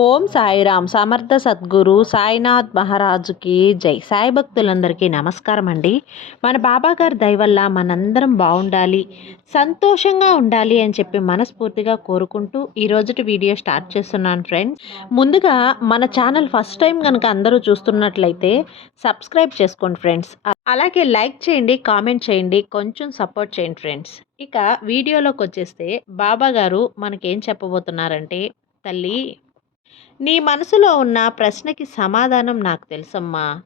ఓం సాయిరామ్ సమర్థ సద్గురు సాయినాథ్ మహారాజుకి జై. సాయి భక్తులందరికీ నమస్కారం అండి. మన బాబాగారి దయవల్ల మనందరం బాగుండాలి సంతోషంగా ఉండాలి అని చెప్పి మనస్ఫూర్తిగా కోరుకుంటూ ఈరోజుటి వీడియో స్టార్ట్ చేస్తున్నాను ఫ్రెండ్స్. ముందుగా మన ఛానల్ ఫస్ట్ టైం కనుక అందరూ చూస్తున్నట్లయితే సబ్స్క్రైబ్ చేసుకోండి ఫ్రెండ్స్. అలాగే లైక్ చేయండి కామెంట్ చేయండి కొంచెం సపోర్ట్ చేయండి ఫ్రెండ్స్. ఇక వీడియోలోకి వచ్చేస్తే బాబా గారు మనకేం చెప్పబోతున్నారంటే తల్లి నీ మనసులో ఉన్న ప్రశ్నకి సమాధానం నాకు తెలుసమ్మా.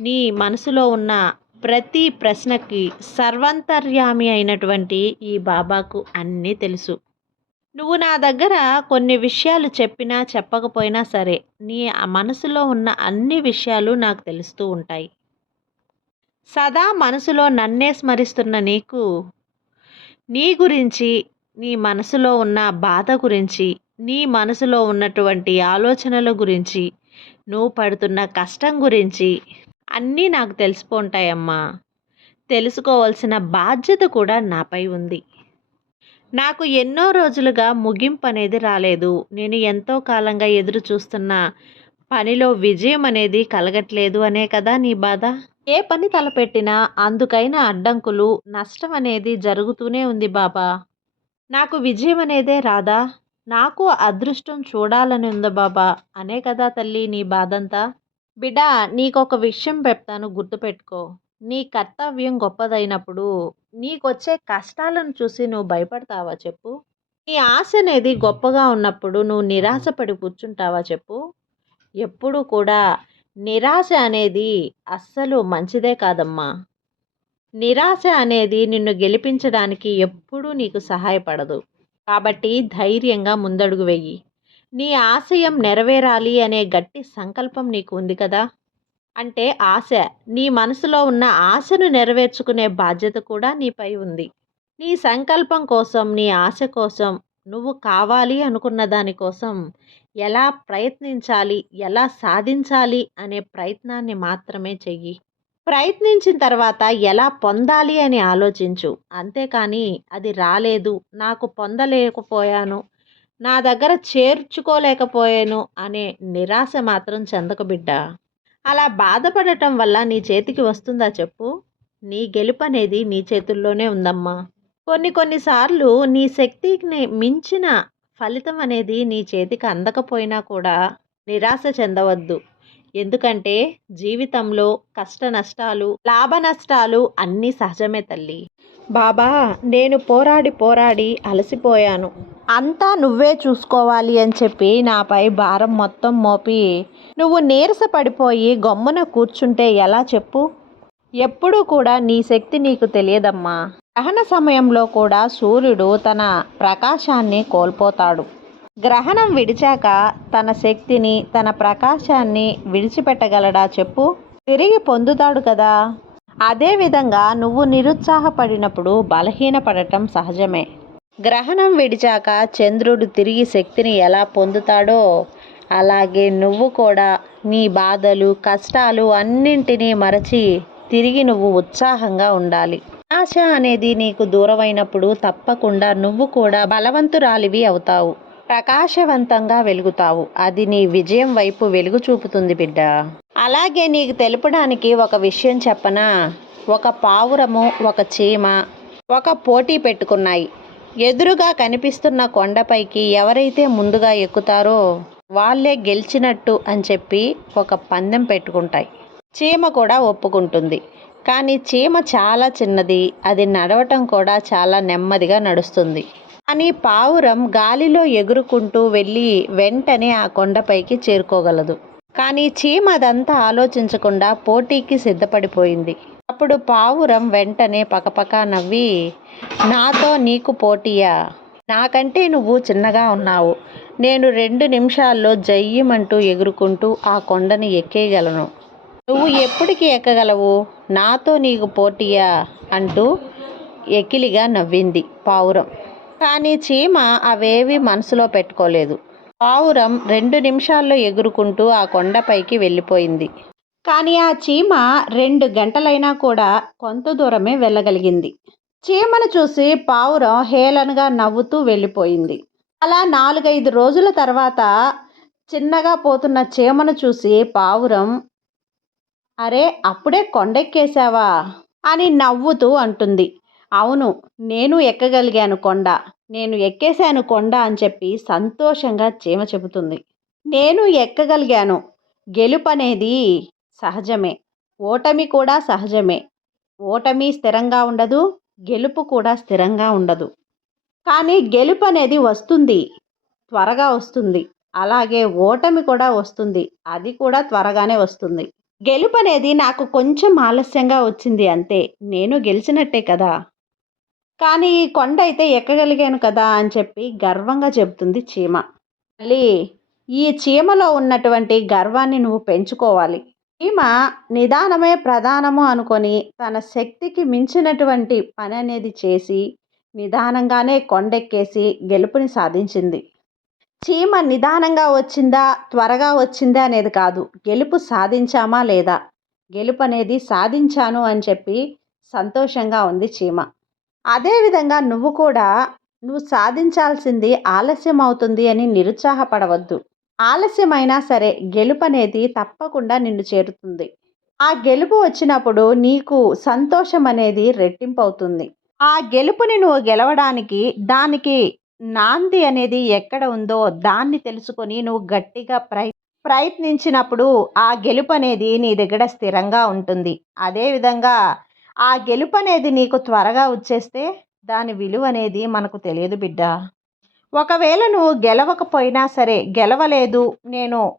నీ మనసులో ఉన్న ప్రతి ప్రశ్నకి సర్వంతర్యామి అయినటువంటి ఈ బాబాకు అన్నీ తెలుసు. నువ్వు నా దగ్గర కొన్ని విషయాలు చెప్పినా చెప్పకపోయినా సరే నీ ఆ మనసులో ఉన్న అన్ని విషయాలు నాకు తెలుస్తూ ఉంటాయి. సదా మనసులో నన్నే స్మరిస్తున్న నీకు నీ గురించి నీ మనసులో ఉన్న బాధ గురించి నీ మనసులో ఉన్నటువంటి ఆలోచనల గురించి నువ్వు పడుతున్న కష్టం గురించి అన్నీ నాకు తెలిసిపోంటాయమ్మా. తెలుసుకోవాల్సిన బాధ్యత కూడా నాపై ఉంది. నాకు ఎన్నో రోజులుగా ముగింపు అనేది రాలేదు. నేను ఎంతో కాలంగా ఎదురు చూస్తున్న పనిలో విజయం అనేది కలగట్లేదు అనే కదా నీ బాధ? ఏ పని తలపెట్టినా అందుకైన అడ్డంకులు నష్టం అనేది జరుగుతూనే ఉంది బాబా. నాకు విజయం అనేదే రాదా? నాకు అదృష్టం చూడాలని ఉందా బాబా? అనే కదా తల్లి నీ బాధంతా. బిడ్డ నీకొక విషయం చెప్తాను గుర్తుపెట్టుకో. నీ కర్తవ్యం గొప్పదైనప్పుడు నీకొచ్చే కష్టాలను చూసి నువ్వు భయపడతావా చెప్పు? నీ ఆశ అనేది గొప్పగా ఉన్నప్పుడు నువ్వు నిరాశపడి కూర్చుంటావా చెప్పు? ఎప్పుడు కూడా నిరాశ అనేది అస్సలు మంచిదే కాదమ్మా. నిరాశ అనేది నిన్ను గెలిపించడానికి ఎప్పుడూ నీకు సహాయపడదు. కాబట్టి ధైర్యంగా ముందడుగు వెయ్యి నీ ఆశయం నెరవేరాలి అనే గట్టి సంకల్పం నీకు ఉంది కదా? అంటే ఆశ. నీ మనసులో ఉన్న ఆశను నెరవేర్చుకునే బాధ్యత కూడా నీపై ఉంది. నీ సంకల్పం కోసం నీ ఆశ కోసం నువ్వు కావాలి అనుకున్న దానికోసం ఎలా ప్రయత్నించాలి ఎలా సాధించాలి అనే ప్రయత్నాన్ని మాత్రమే చెయ్యి. ప్రయత్నించిన తర్వాత ఎలా పొందాలి అని ఆలోచించు. అంతేకాని అది రాలేదు నాకు పొందలేకపోయాను నా దగ్గర చేర్చుకోలేకపోయాను అనే నిరాశ మాత్రం చెందకు బిడ్డ. అలా బాధపడటం వల్ల నీ చేతికి వస్తుందా చెప్పు? నీ గెలుపు అనేది నీ చేతుల్లోనే ఉందమ్మా. కొన్ని కొన్నిసార్లు నీ శక్తికి మించిన ఫలితం అనేది నీ చేతికి అందకపోయినా కూడా నిరాశ చెందవద్దు. ఎందుకంటే జీవితంలో కష్ట నష్టాలు లాభ నష్టాలు అన్నీ సహజమే తల్లి. బాబా నేను పోరాడి పోరాడి అలసిపోయాను. అంతా నువ్వే చూసుకోవాలి అని చెప్పి నాపై భారం మొత్తం మోపి నువ్వు నీరస పడిపోయి గమ్మున కూర్చుంటే ఎలా చెప్పు? ఎప్పుడూ కూడా నీ శక్తి నీకు తెలియదమ్మా. గ్రహణ సమయంలో కూడా సూర్యుడు తన ప్రకాశాన్ని కోల్పోతాడు. గ్రహణం విడిచాక తన శక్తిని తన ప్రకాశాన్ని విడిచిపెట్టగలడా చెప్పు? తిరిగి పొందుతాడు కదా. అదేవిధంగా నువ్వు నిరుత్సాహపడినప్పుడు బలహీనపడటం సహజమే. గ్రహణం విడిచాక చంద్రుడు తిరిగి శక్తిని ఎలా పొందుతాడో అలాగే నువ్వు కూడా నీ బాధలు కష్టాలు అన్నింటినీ మరచి తిరిగి నువ్వు ఉత్సాహంగా ఉండాలి. ఆశ అనేది నీకు దూరమైనప్పుడు తప్పకుండా నువ్వు కూడా బలవంతురాలివి అవుతావు. ప్రకాశవంతంగా వెలుగుతావు. అది నీ విజయం వైపు వెలుగు చూపుతుంది బిడ్డ. అలాగే నీకు తెలుపడానికి ఒక విషయం చెప్పనా? ఒక పావురము ఒక చీమ ఒక పోటీ పెట్టుకున్నాయి. ఎదురుగా కనిపిస్తున్న కొండపైకి ఎవరైతే ముందుగా ఎక్కుతారో వాళ్ళే గెలిచినట్టు అని చెప్పి ఒక పందెం పెట్టుకుంటాయి. చీమ కూడా ఒప్పుకుంటుంది. కానీ చీమ చాలా చిన్నది. అది నడవటం కూడా చాలా నెమ్మదిగా నడుస్తుంది. అని పావురం గాలిలో ఎగురుకుంటూ వెళ్ళి వెంటనే ఆ కొండపైకి చేరుకోగలదు. కానీ చీమ అదంతా ఆలోచించకుండా పోటీకి సిద్ధపడిపోయింది. అప్పుడు పావురం వెంటనే పకపక నవ్వి నాతో నీకు పోటీయా? నాకంటే నువ్వు చిన్నగా ఉన్నావు. నేను రెండు నిమిషాల్లో జయ్యమంటూ ఎగురుకుంటూ ఆ కొండని ఎక్కేయగలను. నువ్వు ఎప్పటికి ఎక్కగలవు? నాతో నీకు పోటీయా? అంటూ ఎకిలిగా నవ్వింది పావురం. కానీ చీమ అవేవి మనసులో పెట్టుకోలేదు. పావురం రెండు నిమిషాల్లో ఎగురుకుంటూ ఆ కొండపైకి వెళ్ళిపోయింది. కానీ ఆ చీమ రెండు గంటలైనా కూడా కొంత దూరమే వెళ్ళగలిగింది. చీమను చూసి పావురం హేళనగా నవ్వుతూ వెళ్ళిపోయింది. అలా నాలుగైదు రోజుల తర్వాత చిన్నగా పోతున్న చీమను చూసి పావురం అరే అప్పుడే కొండెక్కేశావా? అని నవ్వుతూ అంటుంది. అవును నేను ఎక్కగలిగాను కొండ. నేను ఎక్కేశాను కొండ అని చెప్పి సంతోషంగా చీమ చెబుతుంది. నేను ఎక్కగలిగాను. గెలుపు అనేది సహజమే. ఓటమి కూడా సహజమే. ఓటమి స్థిరంగా ఉండదు గెలుపు కూడా స్థిరంగా ఉండదు. కానీ గెలుపు అనేది వస్తుంది. త్వరగా వస్తుంది. అలాగే ఓటమి కూడా వస్తుంది. అది కూడా త్వరగానే వస్తుంది. గెలుపు అనేది నాకు కొంచెం ఆలస్యంగా వచ్చింది అంతే. నేను గెలిచినట్టే కదా. కానీ ఈ కొండ అయితే ఎక్కగలిగాను కదా అని చెప్పి గర్వంగా చెబుతుంది చీమ. మళ్ళీ ఈ చీమలో ఉన్నటువంటి గర్వాన్ని నువ్వు పెంచుకోవాలి. చీమ నిదానమే ప్రధానము అనుకొని తన శక్తికి మించినటువంటి పని అనేది చేసి నిదానంగానే కొండెక్కేసి గెలుపుని సాధించింది. చీమ నిదానంగా వచ్చిందా త్వరగా వచ్చిందా అనేది కాదు. గెలుపు సాధించామా లేదా? గెలుపు అనేది సాధించాను అని చెప్పి సంతోషంగా ఉంది చీమ. అదేవిధంగా నువ్వు కూడా నువ్వు సాధించాల్సింది ఆలస్యం అవుతుంది అని నిరుత్సాహపడవద్దు. ఆలస్యమైనా సరే గెలుపు అనేది తప్పకుండా నిన్ను చేరుతుంది. ఆ గెలుపు వచ్చినప్పుడు నీకు సంతోషం అనేది రెట్టింపు అవుతుంది ఆ గెలుపుని నువ్వు గెలవడానికి దానికి నాంది అనేది ఎక్కడ ఉందో దాన్ని తెలుసుకొని నువ్వు గట్టిగా ప్రయ ప్రయత్నించినప్పుడు ఆ గెలుపు అనేది నీ దగ్గర స్థిరంగా ఉంటుంది. అదేవిధంగా ఆ గెలుపు అనేది నీకు త్వరగా వచ్చేస్తే దాని విలువ అనేది మనకు తెలియదు బిడ్డ. ఒకవేళ నువ్వు గెలవకపోయినా సరే గెలవలేదు నేను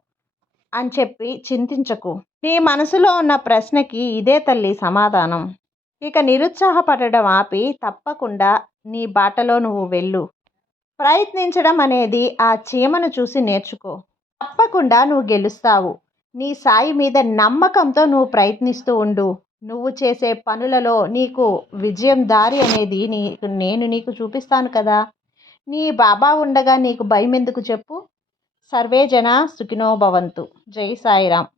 అని చెప్పి చింతించకు. నీ మనసులో ఉన్న ప్రశ్నకి ఇదే తల్లి సమాధానం. ఇక నిరుత్సాహపడడం ఆపి తప్పకుండా నీ బాటలో నువ్వు వెళ్ళు. ప్రయత్నించడం అనేది ఆ చీమను చూసి నేర్చుకో. తప్పకుండా నువ్వు గెలుస్తావు. నీ సాయి మీద నమ్మకంతో నువ్వు ప్రయత్నిస్తూ ఉండు. నువ్వు చేసే పనులలో నీకు విజయం దారి అనేది నీకు నేను నీకు చూపిస్తాను కదా. నీ బాబా ఉండగా నీకు భయం ఎందుకు చెప్పు? సర్వే జన సుఖినో భవంతు. జై సాయిరామ్.